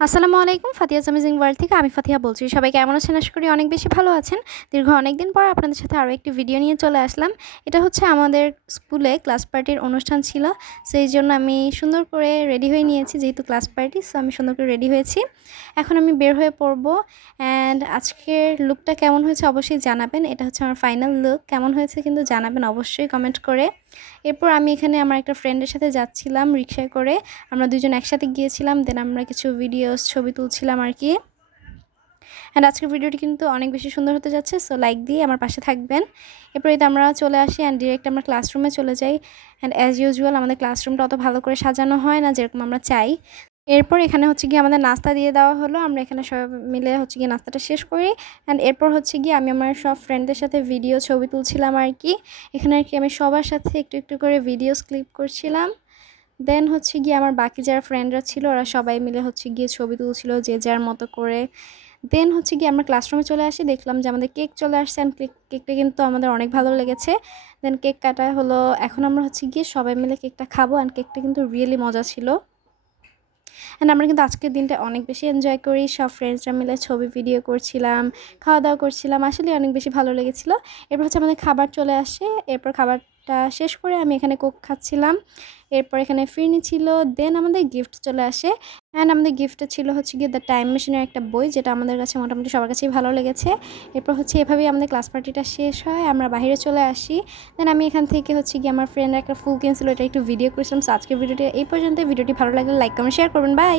আসসালামু আলাইকুম, ফাতিহাস amazing world থেকে আমি ফাতিহা বলছি। সবাই কেমন আছেন? আশা করি অনেক বেশি ভালো আছেন। দীর্ঘ অনেকদিন পর আপনাদের সাথে আরও একটি ভিডিও নিয়ে চলে আসলাম। এটা হচ্ছে আমাদের স্কুলে ক্লাস পার্টির অনুষ্ঠান ছিল। সো এইজন্য আমি সুন্দর করে রেডি হয়ে নিয়েছি, যেহেতু ক্লাস পার্টি। সো আমি সুন্দর করে রেডি হয়েছি। এখন আমি বের হয়ে পড়বো। অ্যান্ড আজকের লুকটা কেমন হয়েছে অবশ্যই জানাবেন। এটা হচ্ছে আমার ফাইনাল লুক। কেমন হয়েছে কিন্তু জানাবেন অবশ্যই কমেন্ট করে। এরপর আমি এখানে আমার একটা ফ্রেন্ডের সাথে যাচ্ছিলাম রিকশায় করে। আমরা দুজন একসাথে গিয়েছিলাম। দেন আমরা কিছু ভিডিওস ছবি তুলছিলাম আর কি। অ্যান্ড আজকের ভিডিওটি কিন্তু অনেক বেশি সুন্দর হতে যাচ্ছে। সো লাইক দিয়ে আমার পাশে থাকবেন। এরপরে তো আমরা চলে আসি অ্যান্ড ডিরেক্ট আমরা ক্লাসরুমে চলে যাই। অ্যান্ড অ্যাজ ইউজুয়াল আমাদের ক্লাসরুমটা অত ভালো করে সাজানো হয় না যেরকম আমরা চাই। এরপর এখানে হচ্ছে গিয়ে আমাদের নাস্তা দিয়ে দেওয়া হলো। আমরা এখানে সবাই মিলে হচ্ছে গিয়ে নাস্তাটা শেষ করি। অ্যান্ড এরপর হচ্ছে গিয়ে আমি আমার সব ফ্রেন্ডদের সাথে ভিডিও ছবি তুলছিলাম আর কি। এখানে আর কি আমি সবার সাথে একটু একটু করে ভিডিওস ক্লিপ করছিলাম। দেন হচ্ছে গিয়ে আমার বাকি যারা ফ্রেন্ডরা ছিল ওরা সবাই মিলে হচ্ছে গিয়ে ছবি তুলছিল যে যার মতো করে। দেন হচ্ছে গিয়ে আমরা ক্লাসরুমে চলে আসি, দেখলাম যে আমাদের কেক চলে আসছে। অ্যান্ড কেকটা কিন্তু আমাদের অনেক ভালো লেগেছে। দেন কেক কাটা হলো। এখন আমরা হচ্ছে গিয়ে সবাই মিলে কেকটা খাবো। অ্যান্ড কেকটা কিন্তু রিয়েলি মজা ছিল। অ্যান্ড আমরা কিন্তু আজকের দিনটা অনেক বেশি এনজয় করি। সব ফ্রেন্ডসরা মিলে ছবি ভিডিও করছিলাম, খাওয়া দাওয়া করছিলাম। আসলে অনেক বেশি ভালো লেগেছিলো। এরপর হচ্ছে আমাদের খাবার চলে আসে। এরপর খাবারটা শেষ করে আমি এখানে কোক খাচ্ছিলাম। এরপর এখানে ফিরনি ছিল। দেন আমাদের গিফট চলে আসে। অ্যান্ড আমাদের গিফটটা ছিল হচ্ছে গিয়ে দ্য টাইম মেশিনের একটা বই, যেটা আমাদের কাছে মোটামুটি সবার কাছেই ভালো লেগেছে। এরপর হচ্ছে এভাবেই আমাদের ক্লাস পার্টিটা শেষ হয়, আমরা বাইরে চলে আসি। দেন আমি এখান থেকে হচ্ছে গিয়ে আমার ফ্রেন্ডরা একটা ফুল কিনছিল, এটা একটু ভিডিও করেছিলাম। সো আজকের ভিডিওটি এই পর্যন্ত। ভিডিওটি ভালো লাগলে লাইক কমেন্ট শেয়ার করবেন। বাই।